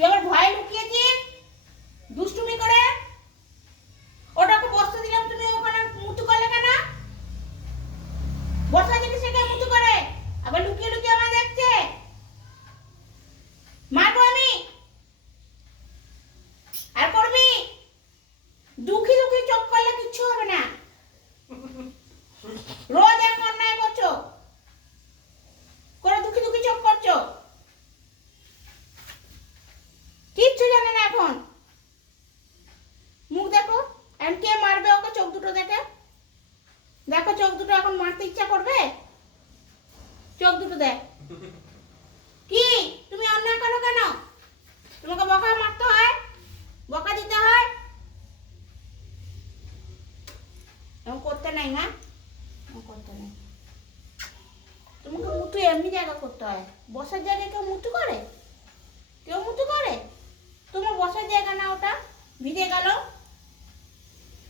তুই আবার ভয় লুকিয়েছিস দুষ্টুমি করে। ওটাকে বসতে দিলাম, তুমি ওখানে মুতু করলে কেন? বসা জিনিস থেকে মুতু করে আবার লুকিয়ে লুকিয়ে আমার দেখছে। মারবো আমি। আর করবি? দুঃখী দুঃখী চোখ করলে কিচ্ছু হবে না। রোজ এরকম অন্যায় করছো, করে দুঃখী দুঃখী চোখ করছো, কিচ্ছু জানে না এখন। মুখ দেখো, এখন কে মারবে ওকে? চোখ দুটো দেখে দেখো, চোখ দুটো এখন মারতে ইচ্ছা করবে? চোখ দুটো দেখ। কি তুমি অন্যায় করো কেন? তোমাকে বকা মারতে হয়, বকা দিতে হয়? এমন করতে নাই মা, এমন করতে নাই। তোমাকে মুতু এমনি জায়গা করতে হয়, বসার জায়গায় কেউ মুতু করে? কেউ মুতু করে? তোমার বসার জায়গা না ওটা, ভিজে গেল।